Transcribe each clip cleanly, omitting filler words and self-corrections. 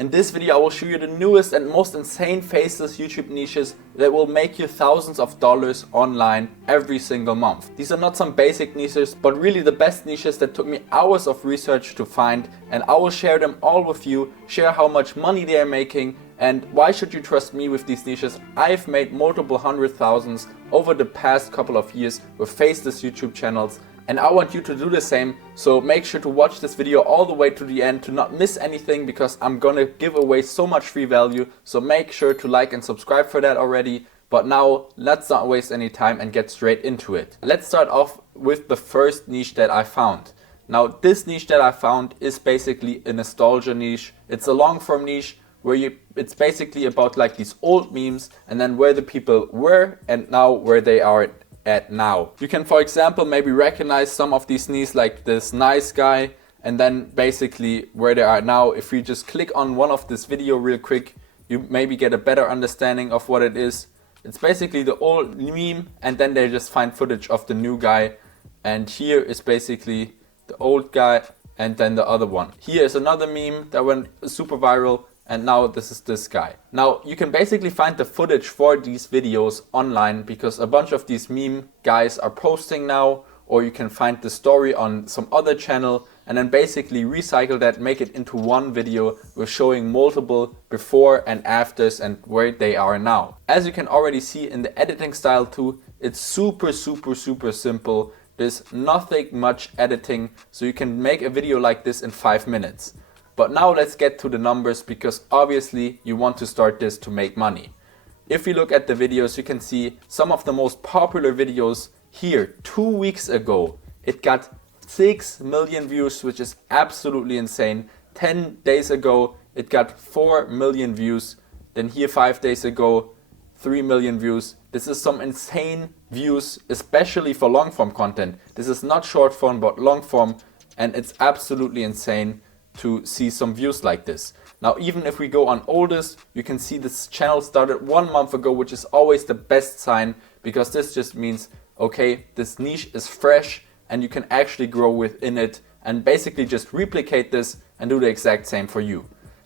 In this video I will show you the newest and most insane faceless YouTube niches that will make you thousands of dollars online every single month. These are not some basic niches, but really the best niches that took me hours of research to find, and I will share them all with you, share how much money they are making, and why should you trust me with these niches. I've made multiple hundred thousands over the past couple of years with faceless YouTube channels, and I want you to do the same, so make sure to watch this video all the way to the end to not miss anything, because I'm gonna give away so much free value, so make sure to like and subscribe for that already. But now let's not waste any time and get straight into it. Let's start off with the first niche that I found. Now this niche that I found is basically a nostalgia niche. It's a long form niche where it's basically about like these old memes and then where the people were and now where they are at now. You can, for example, maybe recognize some of these knees like this nice guy, and then basically where they are now. If you just click on one of this video real quick, you maybe get a better understanding of what it is. It's basically the old meme, and then they just find footage of the new guy, and here is basically the old guy and then the other one. Here is another meme that went super viral, and now this is this guy. Now you can basically find the footage for these videos online because a bunch of these meme guys are posting now, or you can find the story on some other channel and then basically recycle that, make it into one video with showing multiple before and afters and where they are now. As you can already see in the editing style too, it's super simple. There's nothing much editing, so you can make a video like this in 5 minutes. But now let's get to the numbers, because obviously you want to start this to make money. If you look at the videos, you can see some of the most popular videos here. 2 weeks ago, it got 6 million views, which is absolutely insane. 10 days ago, it got 4 million views. Then here 5 days ago, 3 million views. This is some insane views, especially for long form content. This is not short form, but long form, and it's absolutely insane to see some views like this. Now even if we go on oldest, you can see this channel started 1 month ago, which is always the best sign, because this just means, okay, this niche is fresh and you can actually grow within it and basically just replicate this and do the exact same for you.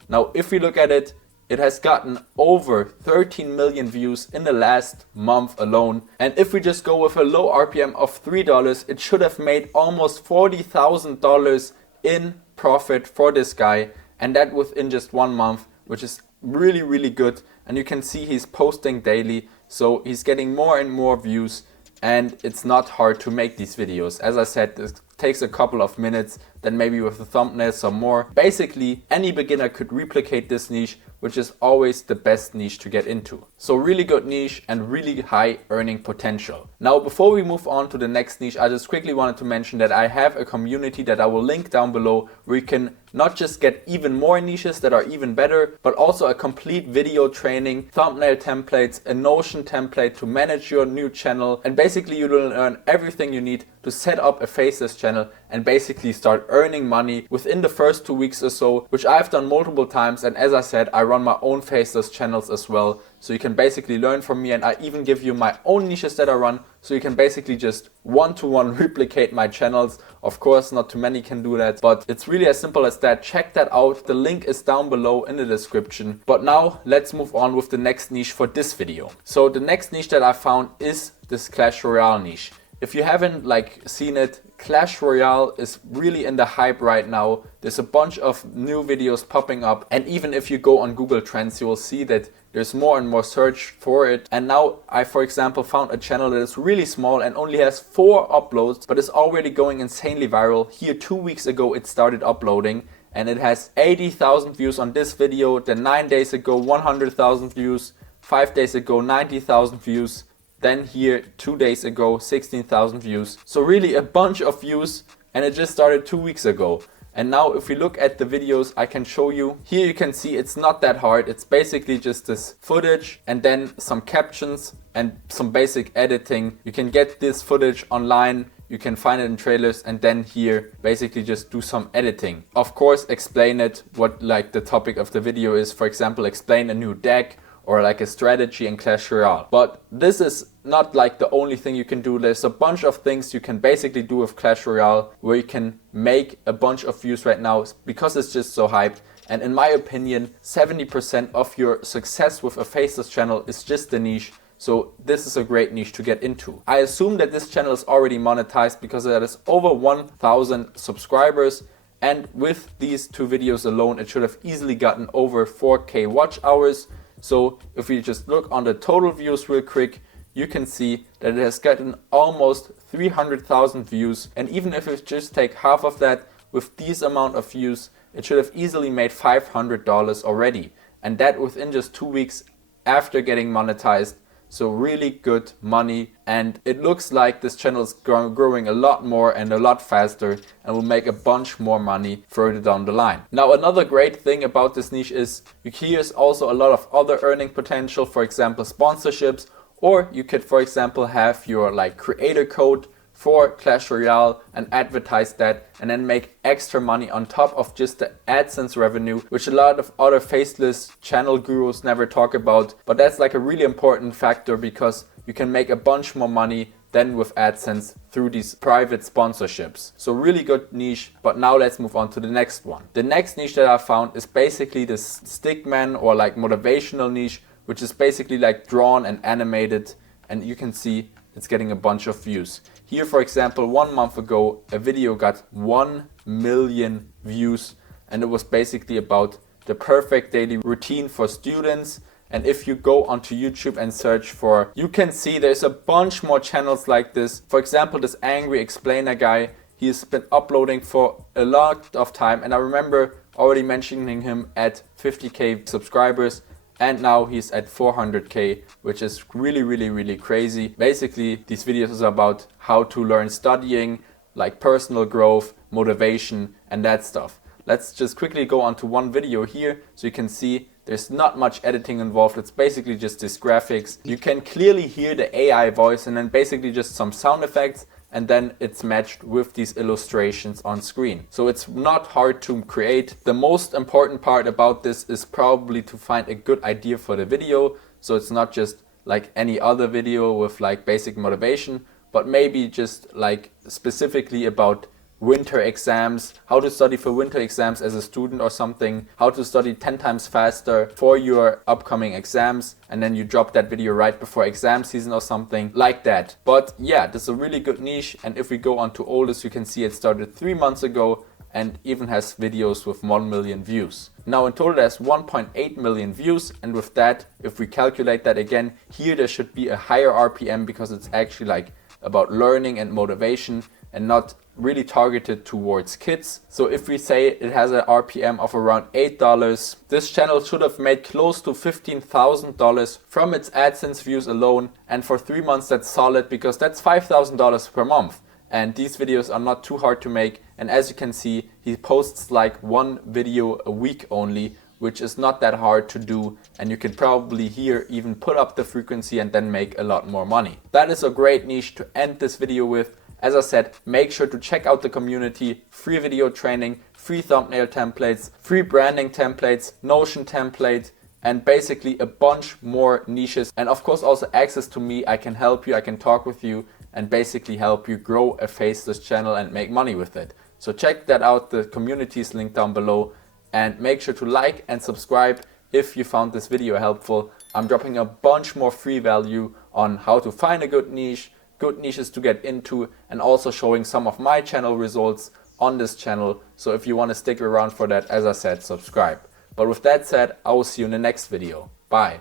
Now if we look at it, it has gotten over 13 million views in the last month alone, and if we just go with a low RPM of $3, it should have made almost $40,000 in profit for this guy, and that within just 1 month, which is really good. And you can see he's posting daily, so he's getting more and more views, and it's not hard to make these videos. As I said, this takes a couple of minutes, then maybe with the thumbnail some more. Basically any beginner could replicate this niche, which is always the best niche to get into. So really good niche and really high earning potential. Now before we move on to the next niche, I just quickly wanted to mention that I have a community that I will link down below, where you can not just get even more niches that are even better, but also a complete video training, thumbnail templates, a Notion template to manage your new channel, and basically you will learn everything you need to set up a faceless channel and basically start earning money within the first 2 weeks or so, which I've done multiple times. And as I said, I run my own faceless channels as well, so you can basically learn from me, and I even give you my own niches that I run, so you can basically just one-to-one replicate my channels. Of course, not too many can do that, but it's really as simple as that. Check that out. The link is down below in the description. But now let's move on with the next niche for this video. So the next niche that I found is this Clash Royale niche. If you haven't seen it, Clash Royale is really in the hype right now. There's a bunch of new videos popping up, and even if you go on Google Trends, you will see that there's more and more search for it. And now I, for example, found a channel that is really small and only has 4 uploads, but is already going insanely viral. Here 2 weeks ago it started uploading, and it has 80,000 views on this video. Then 9 days ago 100,000 views, 5 days ago 90,000 views. Then here 2 days ago 16,000 views. So really a bunch of views, and it just started 2 weeks ago. And now if we look at the videos, I can show you. Here you can see it's not that hard. It's basically just this footage and then some captions and some basic editing. You can get this footage online. You can find it in trailers, and then here basically just do some editing. Of course, explain it, what the topic of the video is. For example, explain a new deck or a strategy in Clash Royale. But this is not the only thing you can do. There's a bunch of things you can basically do with Clash Royale, where you can make a bunch of views right now because it's just so hyped. And in my opinion, 70% of your success with a faceless channel is just the niche. So this is a great niche to get into. I assume that this channel is already monetized because it has over 1,000 subscribers. And with these 2 videos alone, it should have easily gotten over 4K watch hours. So if we just look on the total views real quick, you can see that it has gotten almost 300,000 views. And even if we just take half of that, with these amount of views, it should have easily made $500 already. And that within just 2 weeks after getting monetized. So really good money, and it looks like this channel is growing a lot more and a lot faster and will make a bunch more money further down the line. Now another great thing about this niche is here's also a lot of other earning potential, for example sponsorships, or you could for example have your like creator code for Clash Royale and advertise that and then make extra money on top of just the AdSense revenue, which a lot of other faceless channel gurus never talk about. But that's like a really important factor because you can make a bunch more money than with AdSense through these private sponsorships. So really good niche, but now let's move on to the next one. The next niche that I found is basically this stickman or like motivational niche, which is basically like drawn and animated, and you can see it's getting a bunch of views. Here, for example, 1 month ago, a video got 1 million views, and it was basically about the perfect daily routine for students. And if you go onto YouTube and search for, you can see there's a bunch more channels like this. For example, this Angry Explainer guy, he's been uploading for a lot of time, and I remember already mentioning him at 50k subscribers. And now he's at 400k, which is really crazy. Basically, these videos are about how to learn studying, like personal growth, motivation, and that stuff. Let's just quickly go on to one video here so you can see there's not much editing involved. It's basically just this graphics. You can clearly hear the AI voice and then basically just some sound effects, and then it's matched with these illustrations on screen. So it's not hard to create. The most important part about this is probably to find a good idea for the video. So it's not just like any other video with like basic motivation, but maybe just like specifically about winter exams, how to study for winter exams as a student or something, how to study 10 times faster for your upcoming exams, and then you drop that video right before exam season or something like that. But yeah, this is a really good niche, and if we go on to oldest, you can see it started 3 months ago and even has videos with 1 million views. Now in total there's 1.8 million views, and with that, if we calculate that again, here there should be a higher RPM because it's actually like about learning and motivation and not really targeted towards kids. So if we say it has an RPM of around $8, this channel should have made close to $15,000 from its AdSense views alone, and for 3 months that's solid because that's $5,000 per month. And these videos are not too hard to make, and as you can see, he posts like 1 video a week only, which is not that hard to do, and you can probably here even put up the frequency and then make a lot more money. That is a great niche to end this video with. As I said, make sure to check out the community, free video training, free thumbnail templates, free branding templates, Notion template, and basically a bunch more niches. And of course also access to me. I can help you, I can talk with you, and basically help you grow a faceless channel and make money with it. So check that out, the community is linked down below, and make sure to like and subscribe if you found this video helpful. I'm dropping a bunch more free value on how to find a good niche, good niches to get into, and also showing some of my channel results on this channel. So if you want to stick around for that, as I said, subscribe. But with that said, I will see you in the next video. Bye.